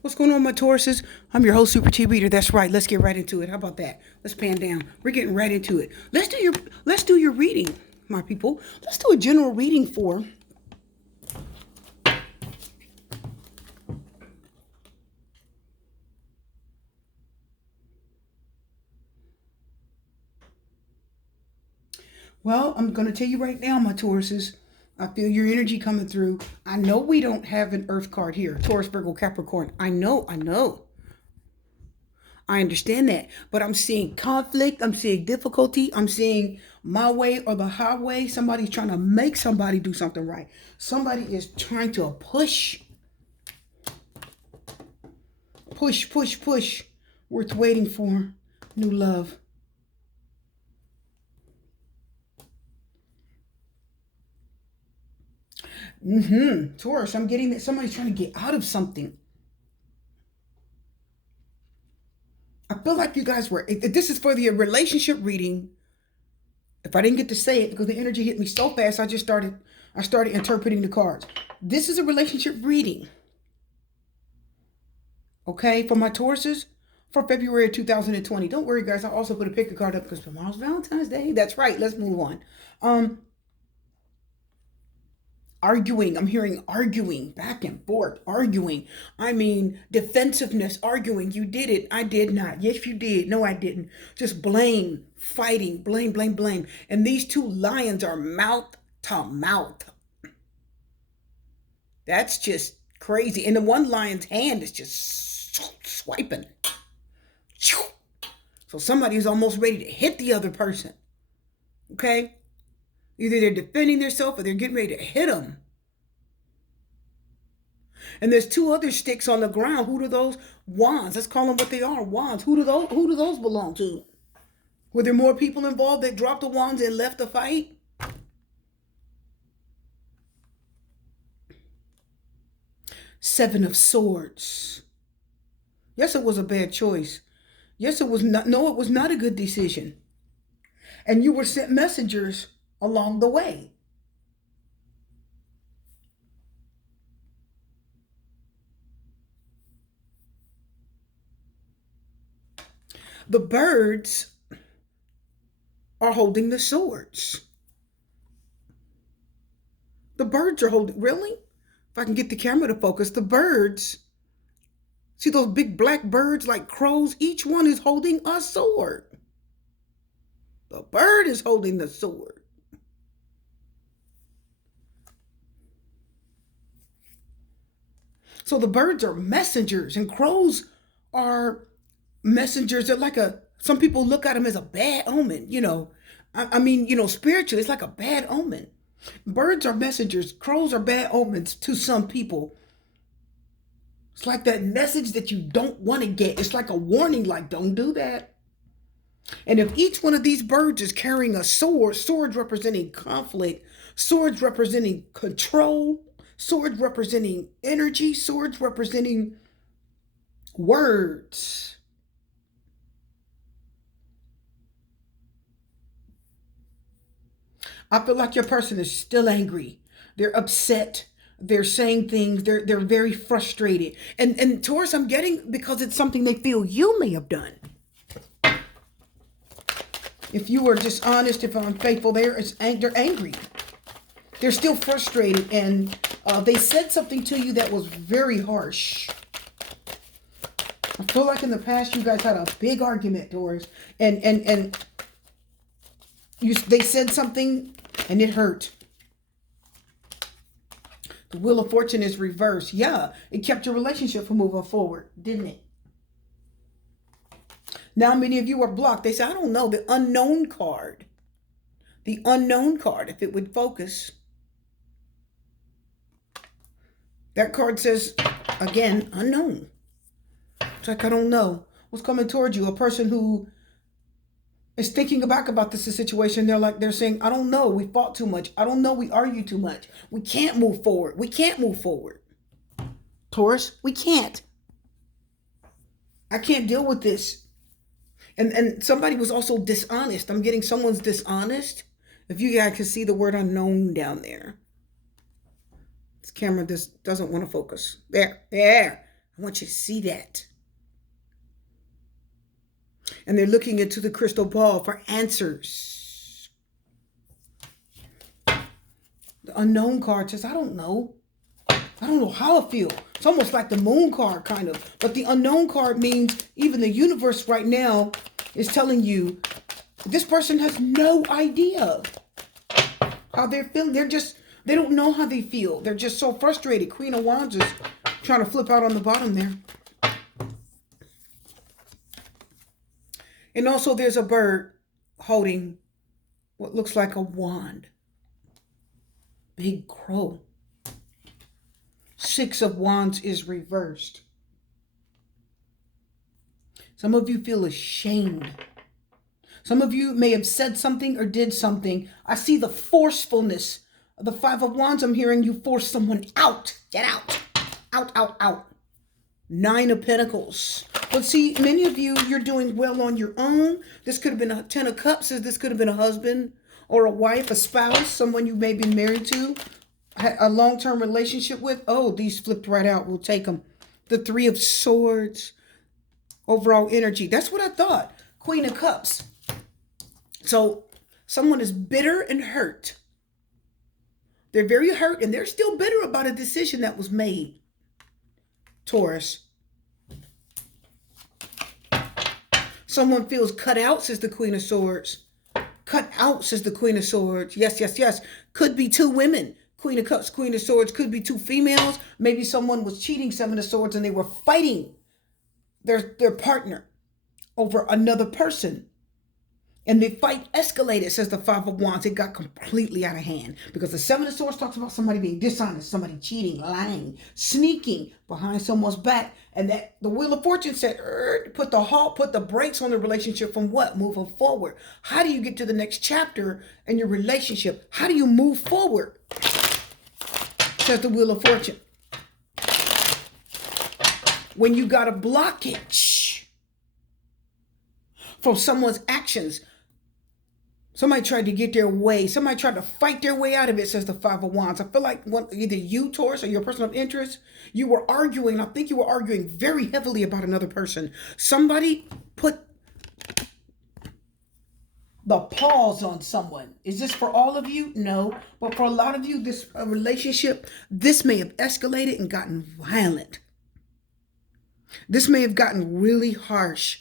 What's going on, my Tauruses? I'm your host, Super T Reader. That's right. Let's get right into it. How about that? Let's pan down. We're getting right into it. Let's do your reading, my people. Let's do a general reading for. Well, I'm gonna tell you right now, my Tauruses. I feel your energy coming through. I know we don't have an Earth card here, Taurus, Virgo, Capricorn. I know. I understand that. But I'm seeing conflict. I'm seeing difficulty. I'm seeing my way or the highway. Somebody's trying to make somebody do something right. Somebody is trying to push. Worth waiting for. New love. Taurus, I'm getting that somebody's trying to get out of something. I feel like you guys were, if this is for the relationship reading. If I didn't get to say it because the energy hit me so fast, I started interpreting the cards. This is a relationship reading, okay, for my Tauruses for February 2020. Don't worry, guys. I also put a pick a card up because tomorrow's Valentine's Day. That's right. Let's move on. Um, Arguing. I'm hearing arguing back and forth. Arguing. I mean, defensiveness. Arguing. You did it. I did not. Yes, you did. No, I didn't. Just blame, fighting, blame. And these two lions are mouth to mouth. That's just crazy. And the one lion's hand is just swiping. So somebody's almost ready to hit the other person. Okay? Either they're defending themselves or they're getting ready to hit them. And there's two other sticks on the ground. Who do those wands? Let's call them what they are. Wands. Who do those belong to? Were there more people involved that dropped the wands and left the fight? Seven of Swords. Yes, it was a bad choice. Yes, it was not. No, it was not a good decision. And you were sent messengers along the way. The birds are holding the swords. The birds are holding. Really? If I can get the camera to focus, the birds. See those big black birds like crows? Each one is holding a sword. The bird is holding the sword. So the birds are messengers and crows are messengers. They're like some people look at them as a bad omen, I mean, spiritually, it's like a bad omen. Birds are messengers. Crows are bad omens to some people. It's like that message that you don't want to get. It's like a warning, like, don't do that. And if each one of these birds is carrying a sword, swords representing conflict, swords representing control, swords representing energy, swords representing words. I feel like your person is still angry. They're upset. They're saying things. They're very frustrated. And Taurus, I'm getting because it's something they feel you may have done. If you were dishonest, if unfaithful, they're angry. They're still frustrated, and they said something to you that was very harsh. I feel like in the past you guys had a big argument, Taurus, and they said something and it hurt. The Wheel of Fortune is reversed. Yeah, it kept your relationship from moving forward, didn't it? Now many of you are blocked. They say, I don't know, the unknown card. The unknown card, if it would focus. That card says, again, unknown. It's like, I don't know what's coming towards you. A person who is thinking back about this situation. They're saying, I don't know. We fought too much. I don't know. We argue too much. We can't move forward. We can't move forward. Taurus, we can't. I can't deal with this. And somebody was also dishonest. I'm getting someone's dishonest. If you guys can see the word unknown down there. This camera just doesn't want to focus. There. I want you to see that. And they're looking into the crystal ball for answers. The unknown card says, I don't know. I don't know how I feel. It's almost like the moon card, kind of. But the unknown card means even the universe right now is telling you this person has no idea how they're feeling. They don't know how they feel. They're just so frustrated. Queen of Wands is trying to flip out on the bottom there. And also there's a bird holding what looks like a wand. Big crow. Six of Wands is reversed. Some of you feel ashamed. Some of you may have said something or did something. I see the forcefulness of the Five of Wands. I'm hearing you force someone out. Get out. Out, out, out. Nine of Pentacles. But see, many of you, you're doing well on your own. This could have been a Ten of Cups. This could have been a husband or a wife, a spouse, someone you may be married to, a long-term relationship with. Oh, these flipped right out. We'll take them. The Three of Swords. Overall energy. That's what I thought. Queen of Cups. So someone is bitter and hurt. They're very hurt and they're still bitter about a decision that was made. Taurus. Someone feels cut out, says the Queen of Swords. Cut out, says the Queen of Swords. Yes, yes, yes. Could be two women. Queen of Cups, Queen of Swords. Could be two females. Maybe someone was cheating, Seven of Swords, and they were fighting their partner over another person. And the fight escalated, says the Five of Wands. It got completely out of hand. Because the Seven of Swords talks about somebody being dishonest, somebody cheating, lying, sneaking behind someone's back. And that the Wheel of Fortune said, put the brakes on the relationship from what? Moving forward. How do you get to the next chapter in your relationship? How do you move forward? Says the Wheel of Fortune. When you got a blockage from someone's actions, somebody tried to get their way. Somebody tried to fight their way out of it, says the Five of Wands. I feel like either you, Taurus, or your person of interest, you were arguing. I think you were arguing very heavily about another person. Somebody put the pause on someone. Is this for all of you? No. But for a lot of you, this relationship, this may have escalated and gotten violent. This may have gotten really harsh.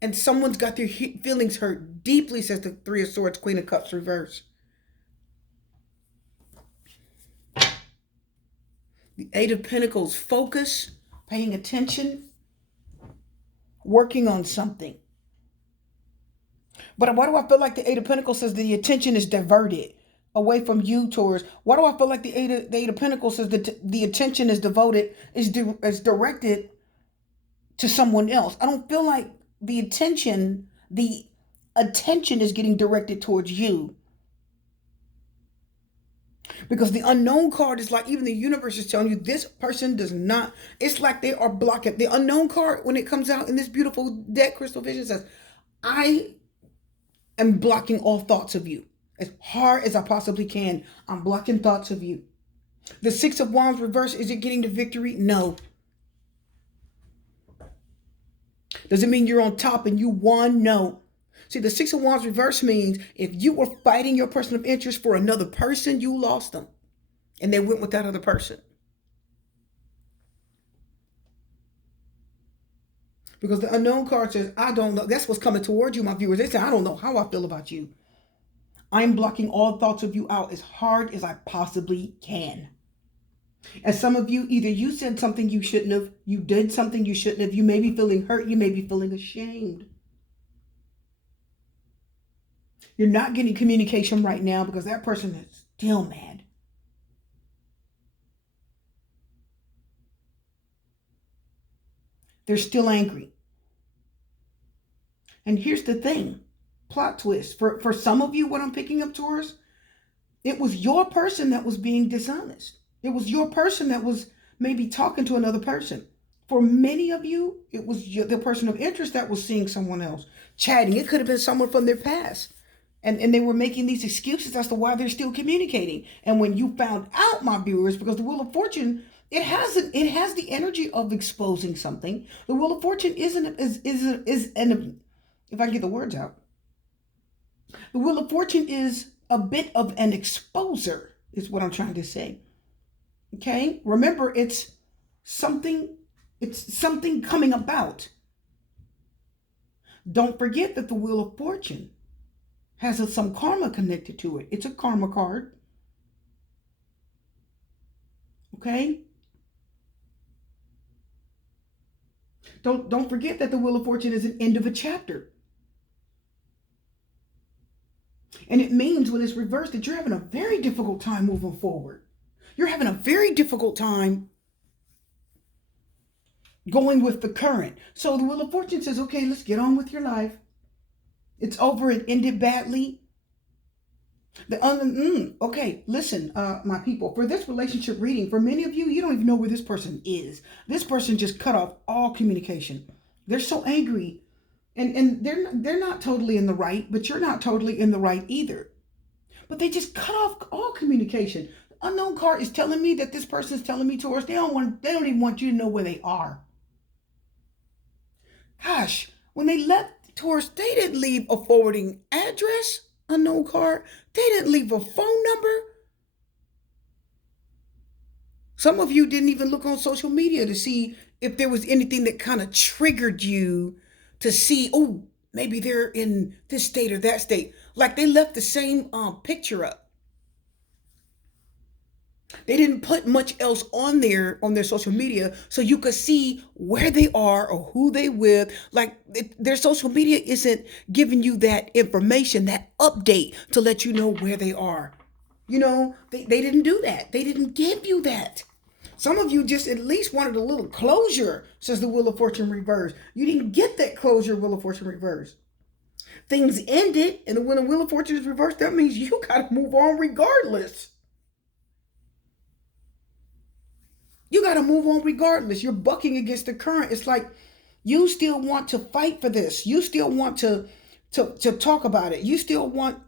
And someone's got their feelings hurt deeply, says the Three of Swords, Queen of Cups reverse. The Eight of Pentacles, focus, paying attention, working on something. But why do I feel like the Eight of Pentacles says the attention is diverted away from you, Taurus? Why do I feel like the Eight of Pentacles says that the attention is directed to someone else? I don't feel like the attention is getting directed towards you. Because the unknown card is like, even the universe is telling you this person does not, it's like they are blocking. The unknown card, when it comes out in this beautiful deck, Crystal Vision says, I am blocking all thoughts of you. As hard as I possibly can, I'm blocking thoughts of you. The Six of Wands reverse, is it getting to victory? No. Does it mean you're on top and you won? No. See, the Six of Wands reverse means if you were fighting your person of interest for another person, you lost them. And they went with that other person. Because the unknown card says, I don't know. That's what's coming towards you, my viewers. They say, I don't know how I feel about you. I'm blocking all thoughts of you out as hard as I possibly can. And some of you, either you said something you shouldn't have, you did something you shouldn't have, you may be feeling hurt, you may be feeling ashamed. You're not getting communication right now because that person is still mad. They're still angry. And here's the thing, plot twist. For some of you, what I'm picking up, Taurus, it was your person that was being dishonest. It was your person that was maybe talking to another person. For many of you, it was the person of interest that was seeing someone else, chatting. It could have been someone from their past. And they were making these excuses as to why they're still communicating. And when you found out, my viewers, because the Wheel of Fortune it has the energy of exposing something. The Wheel of Fortune is an, if I can get the words out, the Wheel of Fortune is a bit of an exposer, is what I'm trying to say. Okay? Remember, something it's something coming about. Don't forget that the Wheel of Fortune has some karma connected to it. It's a karma card. Okay? Don't forget that the Wheel of Fortune is an end of a chapter. And it means when it's reversed that you're having a very difficult time moving forward. You're having a very difficult time going with the current. So the Wheel of Fortune says, okay, let's get on with your life. It's over. It ended badly. Okay, listen, my people. For this relationship reading, for many of you, you don't even know where this person is. This person just cut off all communication. They're so angry, and they're not totally in the right, but you're not totally in the right either. But they just cut off all communication. The unknown card is telling me that this person is telling me, Taurus, they don't even want you to know where they are. Gosh, when they left Taurus, they didn't leave a forwarding address, unknown card. They didn't leave a phone number. Some of you didn't even look on social media to see if there was anything that kind of triggered you to see, oh, maybe they're in this state or that state. Like they left the same picture up. They didn't put much else on their social media so you could see where they are or who they with. Like their social media isn't giving you that information, that update to let you know where they are. You know, they didn't do that. They didn't give you that. Some of you just at least wanted a little closure, says the Wheel of Fortune reverse. You didn't get that closure, Wheel of Fortune reverse. Things ended, and when the Wheel of Fortune is reversed, that means you got to move on regardless. You got to move on regardless. You're bucking against the current. It's like you still want to fight for this. You still want to talk about it. You still want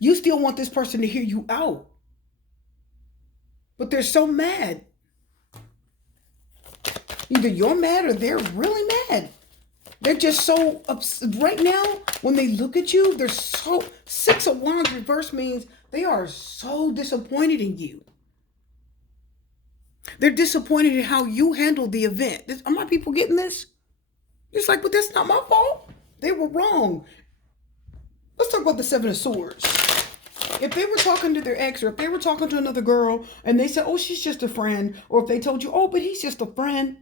this person to hear you out. But they're so mad. Either you're mad or they're really mad. They're just so upset. Right now, when they look at you, they're so... Six of Wands reverse means they are so disappointed in you. They're disappointed in how you handled the event. Are my people getting this? It's like, but that's not my fault. They were wrong. Let's talk about the Seven of Swords. If they were talking to their ex, or if they were talking to another girl and they said, oh, she's just a friend, or if they told you, oh, but he's just a friend,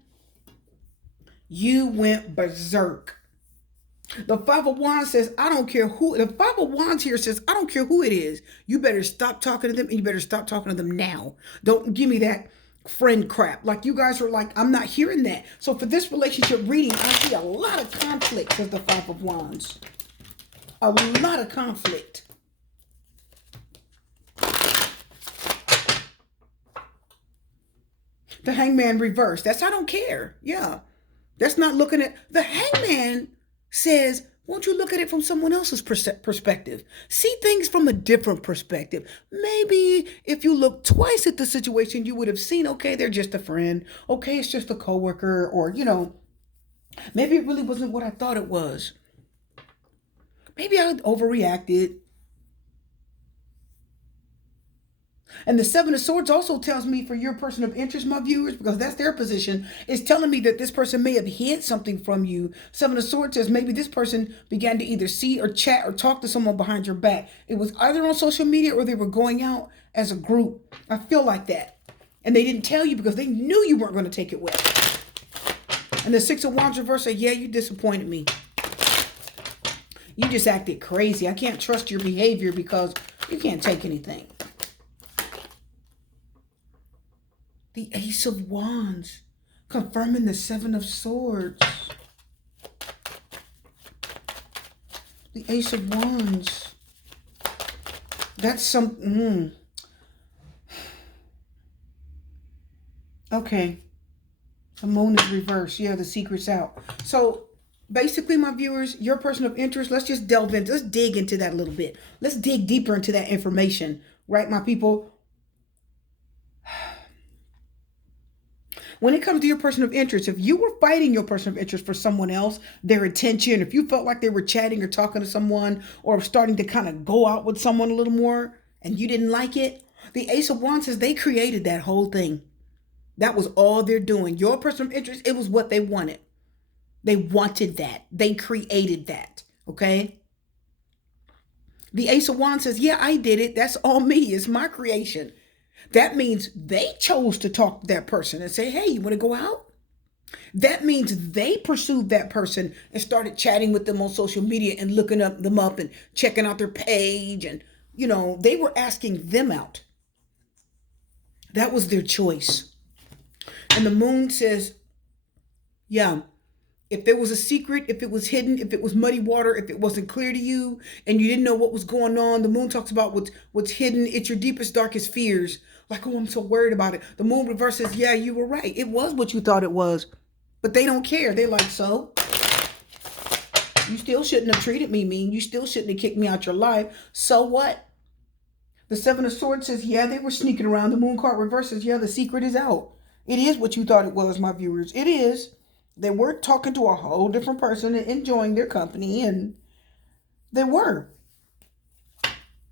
you went berserk. The Five of Wands says, I don't care who. The Five of Wands here says, I don't care who it is. You better stop talking to them, and you better stop talking to them now. Don't give me that friend crap. Like you guys are like, I'm not hearing that. So for this relationship reading, I see a lot of conflict, says the Five of Wands. A lot of conflict. The Hangman reverse. That's I don't care. Yeah. That's not looking at... The Hangman says, won't you look at it from someone else's perspective? See things from a different perspective. Maybe if you look twice at the situation, you would have seen, okay, they're just a friend. Okay, it's just a coworker. Or, you know, maybe it really wasn't what I thought it was. Maybe I overreacted. And the Seven of Swords also tells me, for your person of interest, my viewers, because that's their position, is telling me that this person may have hid something from you. Seven of Swords says maybe this person began to either see or chat or talk to someone behind your back. It was either on social media or they were going out as a group. I feel like that. And they didn't tell you because they knew you weren't going to take it well. And the Six of Wands reverse said, yeah, you disappointed me. You just acted crazy. I can't trust your behavior because you can't take anything. The Ace of Wands, confirming the Seven of Swords. The Ace of Wands. That's some... Okay. The Moon is reversed. Yeah, the secret's out. So, basically, my viewers, your person of interest, let's just delve into, let's dig into that a little bit. Let's dig deeper into that information. Right, my people? When it comes to your person of interest, if you were fighting your person of interest for someone else, their attention, if you felt like they were chatting or talking to someone or starting to kind of go out with someone a little more and you didn't like it, the Ace of Wands says they created that whole thing. That was all they're doing. Your person of interest, it was what they wanted. They wanted that. They created that. Okay? The Ace of Wands says, yeah, I did it. That's all me. It's my creation. That means they chose to talk to that person and say, hey, you want to go out? That means they pursued that person and started chatting with them on social media and looking them up and checking out their page. And, they were asking them out. That was their choice. And the moon says, yeah, if there was a secret, if it was hidden, if it was muddy water, if it wasn't clear to you and you didn't know what was going on, the moon talks about what's hidden. It's your deepest, darkest fears. Like, oh, I'm so worried about it. The moon reverses, yeah, you were right. It was what you thought it was. But they don't care. They're like, so? You still shouldn't have treated me mean. You still shouldn't have kicked me out your life. So what? The Seven of Swords says, yeah, they were sneaking around. The moon card reverses, yeah, the secret is out. It is what you thought it was, my viewers. It is. They were talking to a whole different person and enjoying their company, and they were.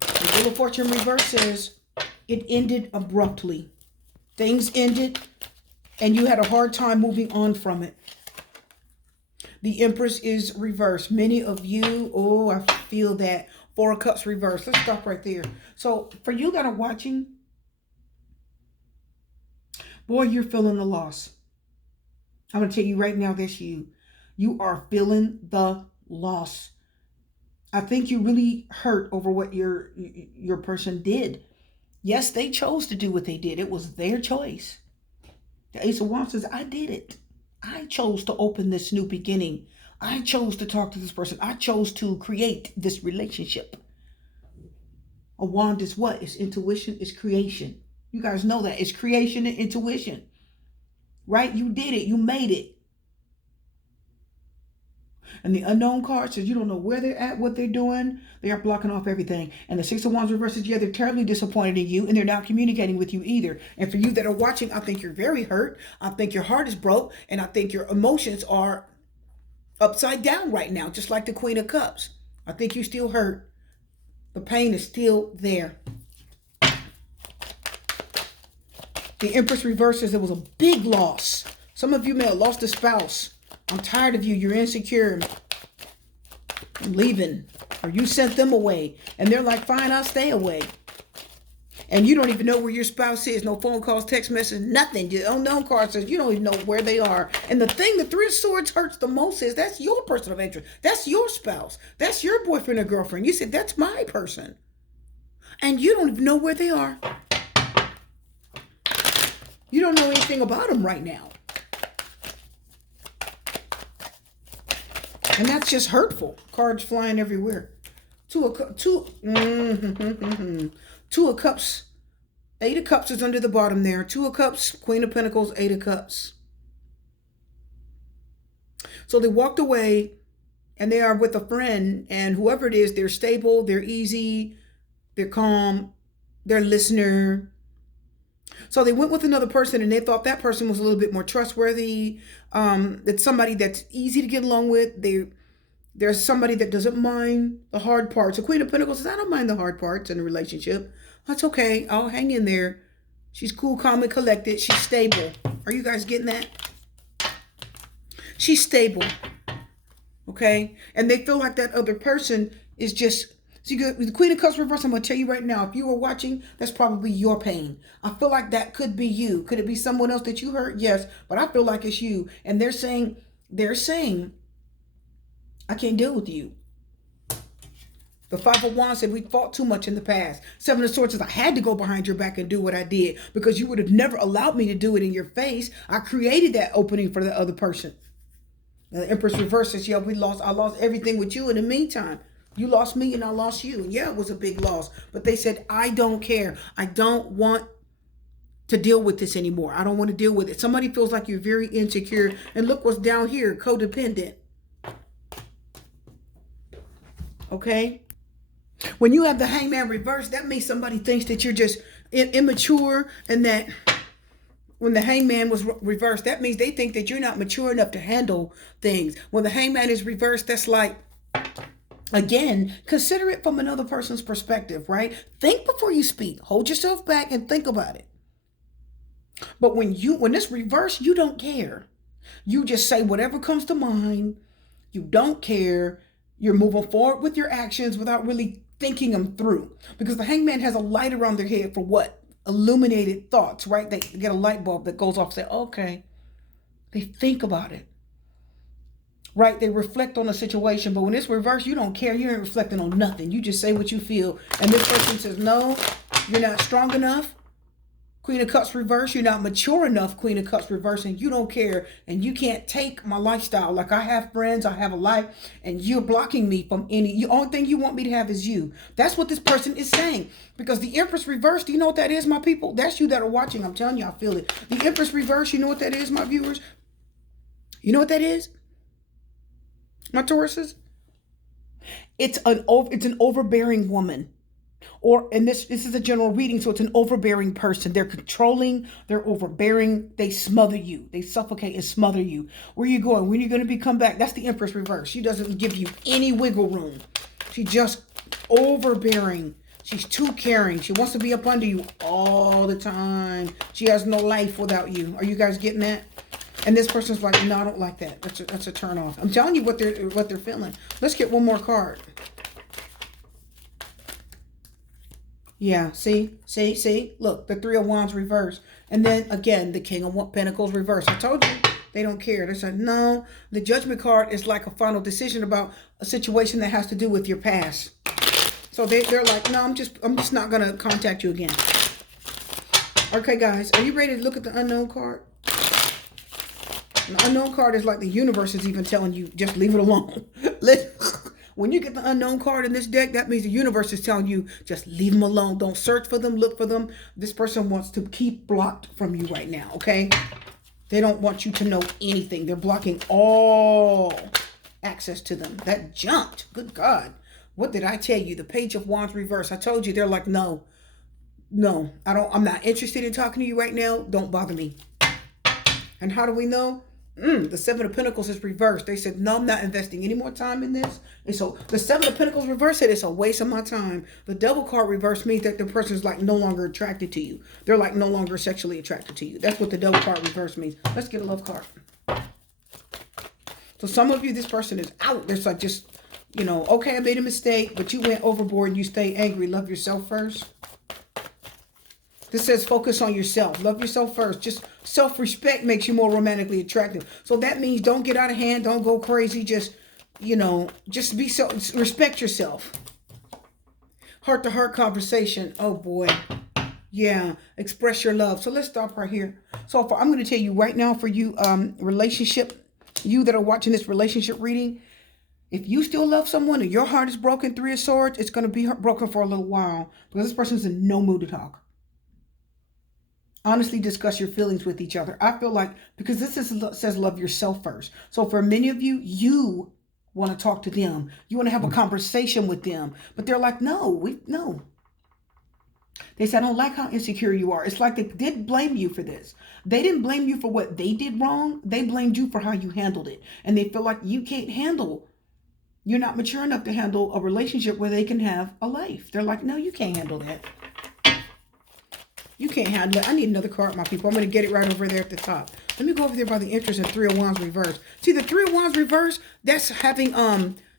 The Wheel of Fortune reverses, it ended abruptly. Things ended, and you had a hard time moving on from it. The Empress is reversed. Many of you, oh, I feel that. Four of Cups reversed. Let's stop right there. So for you that are watching, boy, you're feeling the loss. I'm going to tell you right now, that's you. You are feeling the loss. I think you really hurt over what your person did. Yes, they chose to do what they did. It was their choice. The Ace of Wands says, I did it. I chose to open this new beginning. I chose to talk to this person. I chose to create this relationship. A wand is what? It's intuition. It's creation. You guys know that. It's creation and intuition. Right? You did it. You made it. And the unknown card says you don't know where they're at, what they're doing. They are blocking off everything. And the Six of Wands reverses, yeah, they're terribly disappointed in you and they're not communicating with you either. And for you that are watching, I think you're very hurt. I think your heart is broke. And I think your emotions are upside down right now, just like the Queen of Cups. I think you still hurt. The pain is still there. The Empress reverses, it was a big loss. Some of you may have lost a spouse. I'm tired of you. You're insecure. I'm leaving. Or you sent them away. And they're like, fine, I'll stay away. And you don't even know where your spouse is. No phone calls, text messages, nothing. The unknown card says you don't even know where they are. And the thing the Three of Swords hurts the most is that's your person of interest. That's your spouse. That's your boyfriend or girlfriend. You said, that's my person. And you don't even know where they are. You don't know anything about them right now. And that's just hurtful. Cards flying everywhere. Two of Cups. Eight of Cups is under the bottom there. Two of Cups, Queen of Pentacles, Eight of Cups. So they walked away and they are with a friend, and whoever it is, they're stable, they're easy, they're calm, they're a listener. So they went with another person and they thought that person was a little bit more trustworthy. It's somebody that's easy to get along with. There's somebody that doesn't mind the hard parts. The Queen of Pentacles says, I don't mind the hard parts in a relationship. That's okay. I'll hang in there. She's cool, calm, and collected. She's stable. Are you guys getting that? She's stable. Okay? And they feel like that other person is just... See, the Queen of Cups reverse, I'm going to tell you right now, if you were watching, that's probably your pain. I feel like that could be you. Could it be someone else that you hurt? Yes. But I feel like it's you. And they're saying, I can't deal with you. The Five of Wands said we fought too much in the past. Seven of Swords says I had to go behind your back and do what I did because you would have never allowed me to do it in your face. I created that opening for the other person. And the Empress reverses, yeah, I lost everything with you in the meantime. You lost me and I lost you. And yeah, it was a big loss. But they said, I don't care. I don't want to deal with this anymore. I don't want to deal with it. Somebody feels like you're very insecure. And look what's down here, codependent. Okay? When you have the Hangman reverse, that means somebody thinks that you're just immature and that When the hangman was reversed, that means they think that you're not mature enough to handle things. When the hangman is reversed, that's like, again, consider it from another person's perspective, right? Think before you speak. Hold yourself back and think about it. But when it's reversed, you don't care. You just say whatever comes to mind. You don't care. You're moving forward with your actions without really thinking them through. Because the hangman has a light around their head for what? Illuminated thoughts, right? They get a light bulb that goes off, say, okay. They think about it. Right? They reflect on the situation. But when it's reversed, you don't care. You ain't reflecting on nothing. You just say what you feel. And this person says, no, you're not strong enough. Queen of Cups reverse, you're not mature enough, Queen of Cups reverse, and you don't care, and you can't take my lifestyle. Like, I have friends, I have a life, and you're blocking me from any, the only thing you want me to have is you. That's what this person is saying. Because the Empress reverse, do you know what that is, my people? That's you that are watching. I'm telling you, I feel it. The Empress reverse, you know what that is, my viewers? You know what that is? My Tauruses? It's an overbearing woman. And this is a general reading, so it's an overbearing person. They're controlling, they're overbearing, they smother you, they suffocate and smother you. Where are you going? When are you going to be come back? That's the Empress reverse. She doesn't give you any wiggle room. She's just overbearing. She's too caring. She wants to be up under you all the time. She has no life without you. Are you guys getting that? And this person's like, no, I don't like that. That's a turn off. I'm telling you what they're feeling. Let's get one more card. Yeah, see? Look, the Three of Wands reverse. And then, again, the King of Pentacles reverse. I told you, they don't care. They said, no. The Judgment card is like a final decision about a situation that has to do with your past. So they're like, no, I'm just not going to contact you again. Okay, guys, are you ready to look at the Unknown card? The Unknown card is like the universe is even telling you, just leave it alone. When you get the Unknown card in this deck, that means the universe is telling you, just leave them alone. Don't search for them, look for them. This person wants to keep blocked from you right now, okay? They don't want you to know anything. They're blocking all access to them. That jumped. Good God. What did I tell you? The Page of Wands reverse. I told you, they're like, no, I'm not interested in talking to you right now. Don't bother me. And how do we know? The Seven of Pentacles is reversed. They said, no, I'm not investing any more time in this. And so the Seven of Pentacles reversed said, it's a waste of my time. The Devil card reversed means that the person's like no longer attracted to you. They're like no longer sexually attracted to you. That's what the Devil card reversed means. Let's get a love card. So some of you, this person is out. There's like just, okay, I made a mistake, but you went overboard and you stay angry. Love yourself first. This says focus on yourself. Love yourself first. Just self-respect makes you more romantically attractive. So that means don't get out of hand. Don't go crazy. Just, just be respect yourself. Heart-to-heart conversation. Oh, boy. Yeah. Express your love. So let's stop right here. So I'm going to tell you right now for you, you that are watching this relationship reading, if you still love someone and your heart is broken, Three of Swords, it's going to be broken for a little while because this person's in no mood to talk. Honestly discuss your feelings with each other. I feel like, because says love yourself first. So for many of you, you want to talk to them. You want to have a conversation with them. But they're like, no. They said, I don't like how insecure you are. It's like they did blame you for this. They didn't blame you for what they did wrong. They blamed you for how you handled it. And they feel like you're not mature enough to handle a relationship where they can have a life. They're like, no, you can't handle that. You can't handle it. I need another card, my people. I'm going to get it right over there at the top. Let me go over there by the interest of Three of Wands reverse. See, the Three of Wands reverse, that's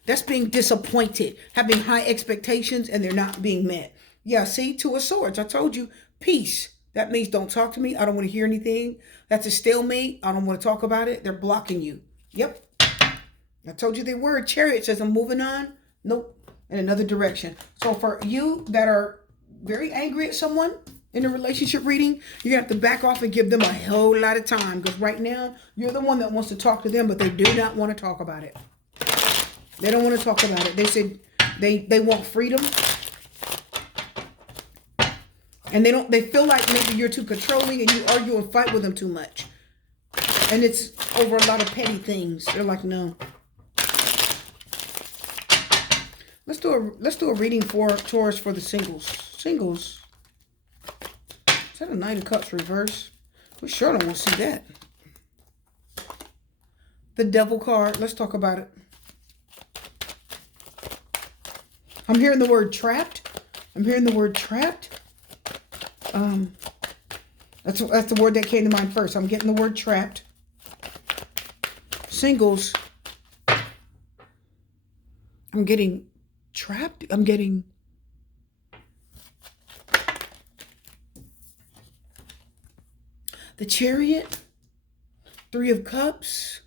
that's being disappointed, having high expectations, and they're not being met. Yeah, see, Two of Swords. I told you, peace. That means don't talk to me. I don't want to hear anything. That's a stalemate. I don't want to talk about it. They're blocking you. Yep. I told you they were. Chariot says I'm moving on. Nope. In another direction. So for you that are very angry at someone, in a relationship reading, you're going to have to back off and give them a whole lot of time. Because right now, you're the one that wants to talk to them, but they do not want to talk about it. They don't want to talk about it. They said they want freedom. And they feel like maybe you're too controlling and you argue and fight with them too much. And it's over a lot of petty things. They're like, no. Let's do a reading for Taurus for the singles. Is that a Knight of Cups reverse? We sure don't want to see that. The devil card. Let's talk about it. I'm hearing the word trapped. I'm hearing the word trapped. That's the word that came to mind first. I'm getting the word trapped. Singles. I'm getting trapped. I'm getting the Chariot, Three of Cups,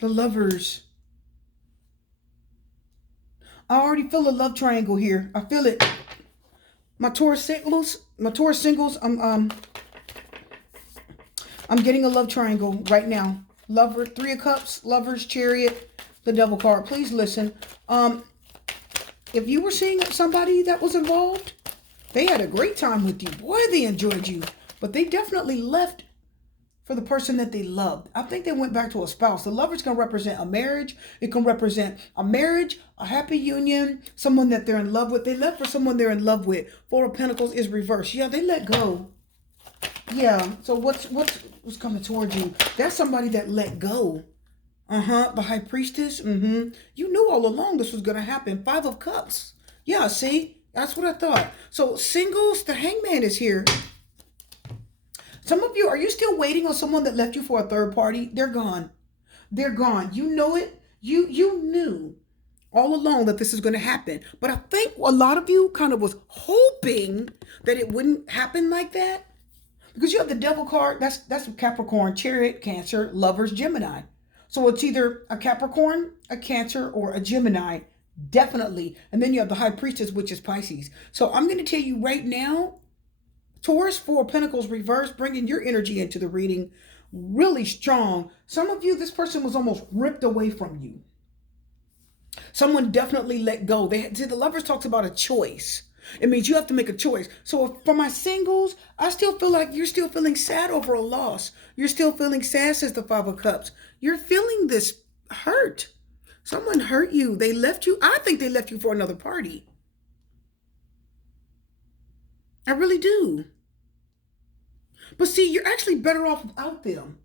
the Lovers. I already feel a love triangle here. I feel it. My Taurus singles, I'm getting a love triangle right now. Lover, Three of Cups, Lovers, Chariot, the Devil card. Please listen. If you were seeing somebody that was involved, they had a great time with you. Boy, they enjoyed you. But they definitely left for the person that they loved. I think they went back to a spouse. The Lovers can represent a marriage. It can represent a marriage, a happy union, someone that they're in love with. They left for someone they're in love with. Four of Pentacles is reversed. Yeah, they let go. Yeah, so what's coming towards you? That's somebody that let go. The High Priestess. You knew all along this was going to happen. Five of Cups. Yeah, see? That's what I thought. So singles, the Hangman is here. Some of you, are you still waiting on someone that left you for a third party? They're gone. They're gone. You know it. You knew all along that this is going to happen. But I think a lot of you kind of was hoping that it wouldn't happen like that. Because you have the Devil card. That's Capricorn, Chariot, Cancer, Lovers, Gemini. So it's either a Capricorn, a Cancer, or a Gemini. Definitely. And then you have the High Priestess, which is Pisces. So I'm going to tell you right now, Taurus, Four of Pentacles reversed, bringing your energy into the reading really strong. Some of you, this person was almost ripped away from you. Someone definitely let go. The Lovers talks about a choice. It means you have to make a choice. So for my singles, I still feel like you're still feeling sad over a loss. You're still feeling sad, says the Five of Cups. You're feeling this hurt. Someone hurt you. They left you. I think they left you for another party. I really do. But see, you're actually better off without them.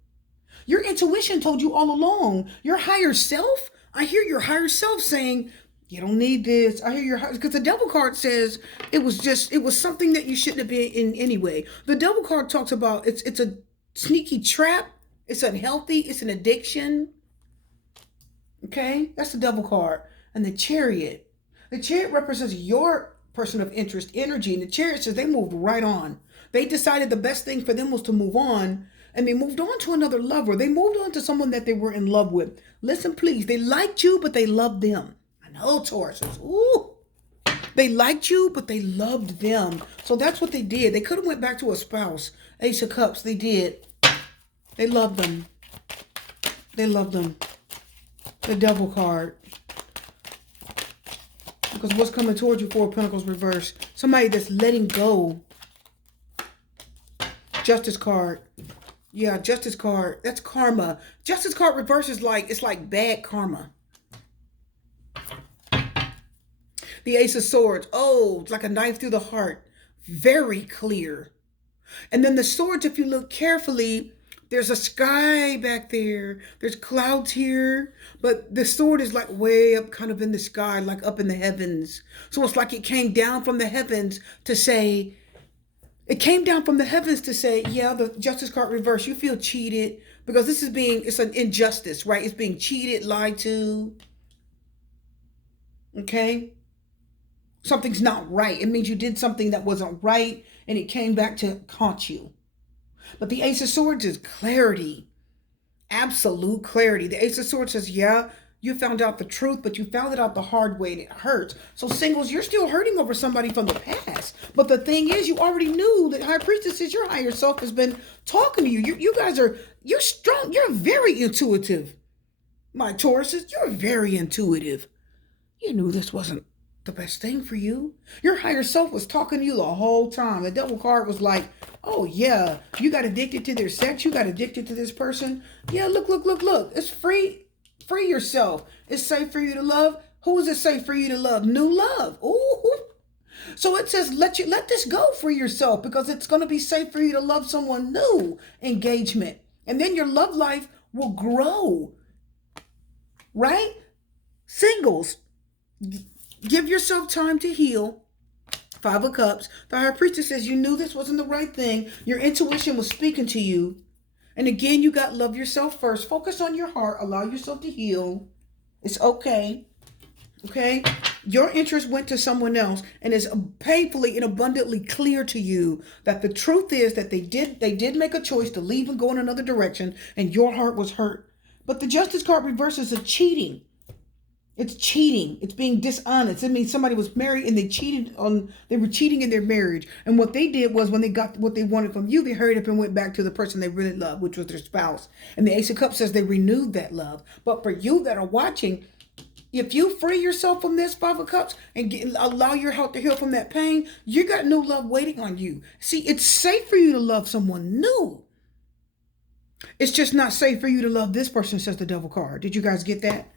Your intuition told you all along. Your higher self, I hear your higher self saying, you don't need this. I hear because the Devil card says it was something that you shouldn't have been in anyway. The Devil card talks about it's a sneaky trap. It's unhealthy. It's an addiction. Okay, that's the Devil card. And the Chariot. The Chariot represents your person of interest, energy. And the Chariot says they moved right on. They decided the best thing for them was to move on. And they moved on to another lover. They moved on to someone that they were in love with. Listen, please. They liked you, but they loved them. I know, Tauruses. Ooh. They liked you, but they loved them. So that's what they did. They could have went back to a spouse. Ace of Cups. They did. They loved them. They loved them. The Devil card. Because what's coming towards you, Four of Pentacles reverse. Somebody that's letting go. Justice card. Yeah, Justice card. That's karma. Justice card reverse is it's like bad karma. The Ace of Swords. Oh, it's like a knife through the heart. Very clear. And then the swords, if you look carefully, there's a sky back there. There's clouds here. But the sword is like way up kind of in the sky, like up in the heavens. So it's like it came down from the heavens to say, yeah, the Justice card reverse, you feel cheated because it's an injustice, right? It's being cheated, lied to. Okay? Something's not right. It means you did something that wasn't right and it came back to haunt you. But the Ace of Swords is clarity. Absolute clarity. The Ace of Swords says, yeah, you found out the truth, but you found it out the hard way and it hurts. So singles, you're still hurting over somebody from the past. But the thing is, you already knew that High Priestess is your higher self has been talking to you. You guys you're strong. You're very intuitive. My Tauruses, you're very intuitive. You knew this wasn't the best thing for you. Your higher self was talking to you the whole time. The Devil card was like, oh yeah, you got addicted to their sex. You got addicted to this person. Yeah, look. It's free. Free yourself. It's safe for you to love. Who is it safe for you to love? New love. Ooh. So it says, let this go for yourself because it's going to be safe for you to love someone new. Engagement. And then your love life will grow. Right? Singles, give yourself time to heal. Five of Cups. The High Priestess says you knew this wasn't the right thing. Your intuition was speaking to you. And again, you got love yourself first. Focus on your heart. Allow yourself to heal. It's okay. Okay? Your interest went to someone else, and it's painfully and abundantly clear to you that the truth is that they did make a choice to leave and go in another direction, and your heart was hurt. But the Justice card reverses a cheating. It's cheating. It's being dishonest. It means somebody was married and they were cheating in their marriage. And what they did was when they got what they wanted from you, they hurried up and went back to the person they really loved, which was their spouse. And the Ace of Cups says they renewed that love. But for you that are watching, if you free yourself from this Five of Cups and allow your heart to heal from that pain, you got new love waiting on you. See, it's safe for you to love someone new. It's just not safe for you to love this person, says the Devil card. Did you guys get that?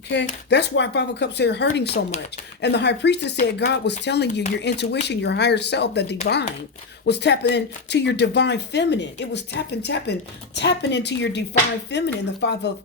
Okay, that's why Five of Cups are hurting so much. And the High Priestess said God was telling you your intuition, your higher self, the divine, was tapping into your divine feminine. It was tapping into your divine feminine. The Five of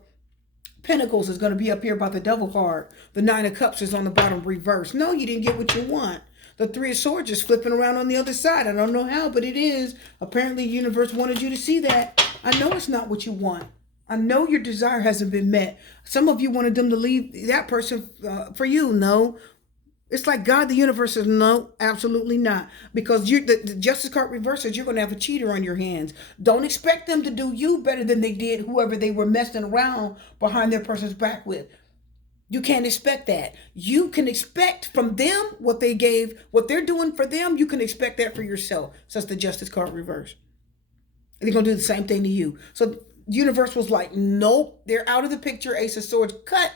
Pentacles is going to be up here by the Devil card. The Nine of Cups is on the bottom reverse. No, you didn't get what you want. The Three of Swords is flipping around on the other side. I don't know how, but it is. Apparently, the universe wanted you to see that. I know it's not what you want. I know your desire hasn't been met. Some of you wanted them to leave that person for you. No. It's like God, the universe says, no, absolutely not. Because the Justice card reverses, you're going to have a cheater on your hands. Don't expect them to do you better than they did whoever they were messing around behind their person's back with. You can't expect that. You can expect from them what they gave, what they're doing for them. You can expect that for yourself. So that's the Justice card reverse. And they're going to do the same thing to you. So universe was like, nope, they're out of the picture. Ace of Swords, cut.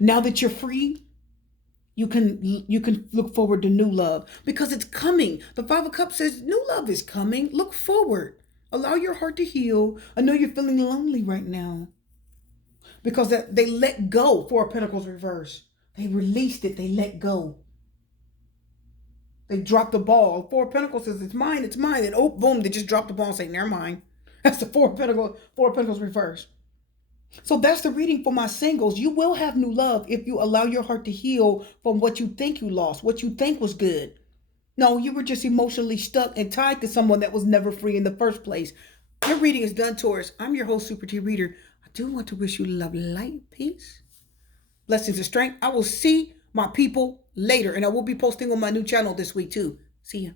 Now that you're free, you can look forward to new love because it's coming. The Five of Cups says new love is coming. Look forward. Allow your heart to heal. I know you're feeling lonely right now because they let go. Four of Pentacles reverse. They released it. They let go. They dropped the ball. Four of Pentacles says, it's mine, it's mine. And oh, boom, they just dropped the ball and say, never mind. That's the Four of Pentacles reverse. So that's the reading for my singles. You will have new love if you allow your heart to heal from what you think you lost, what you think was good. No, you were just emotionally stuck and tied to someone that was never free in the first place. Your reading is done, Taurus. I'm your host, Super T Reader. I do want to wish you love, light, peace, blessings, and strength. I will see my people later, and I will be posting on my new channel this week too. See ya.